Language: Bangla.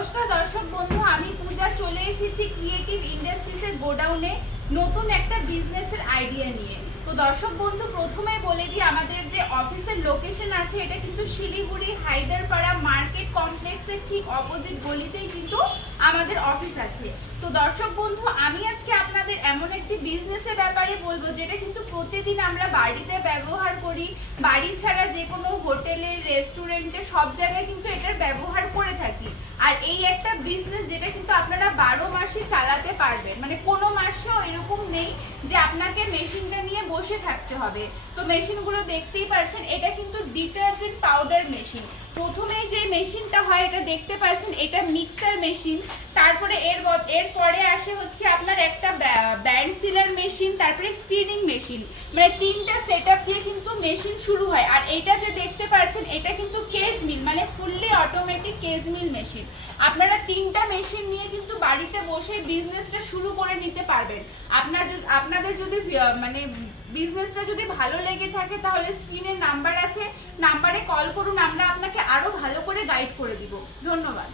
নমস্কার দর্শক বন্ধু, আমি পূজা চলে এসেছি ক্রিয়েটিভ ইন্ডাস্ট্রিজের গোডাউনে নতুন একটা বিজনেসের আইডিয়া নিয়ে। তো দর্শক বন্ধু, প্রথমে বলে দিই আমাদের যে অফিসের লোকেশন আছে এটা কিন্তু শিলিগুড়ি হায়দারপাড়া মার্কেট কমপ্লেক্সের ঠিক অপোজিট গলিতেই কিন্তু আমাদের অফিস আছে। তো দর্শক বন্ধু, আমি আজকে আপনাদের এমন একটি বিজনেসের ব্যাপারে বলবো যেটা কিন্তু প্রতিদিন আমরা বাড়িতে ব্যবহার করি, বাড়ি ছাড়া যে কোনো হোটেলে রেস্টুরেন্টে সব জায়গায় কিন্তু এটার ব্যবহার করে থাকি। আর এই একটা বিজনেস যেটা কিন্তু আপনারা 12 মাসই চালাতে পারবেন, মানে কোনো মাসেও এরকম নেই যে আপনাকে মেশিনটা নিয়ে বসে থাকতে হবে। তো মেশিনগুলো দেখতেই পাচ্ছেন, এটা কিন্তু ডিটারজেন্ট পাউডার মেশিন। প্রথমেই যে মেশিনটা হয় এটা দেখতে পাচ্ছেন, এটা মিক্সার মেশিন। তারপরে এরপরে আসে হচ্ছে আপনার একটা ব্যান্ড সিলার মেশিন, তারপরে স্ক্রিনিং মেশিন, মানে তিনটা সেটআপ দিয়ে কিন্তু মেশিন শুরু হয়। আর এটা যে দেখতে পাচ্ছেন এটা কিন্তু কেজ মিল, মানে fully automatic cage mill machine. আপনারা তিনটা মেশিন নিয়ে কিন্তু বাড়িতে বসে বিজনেসটা শুরু করে নিতে পারবেন। আপনাদের যদি মানে বিজনেসটা যদি ভালো লেগে থাকে তাহলে স্ক্রিনে নাম্বার আছে, নাম্বারে কল করুন, আমরা আপনাকে আরো ভালো করে গাইড করে দিব। ধন্যবাদ।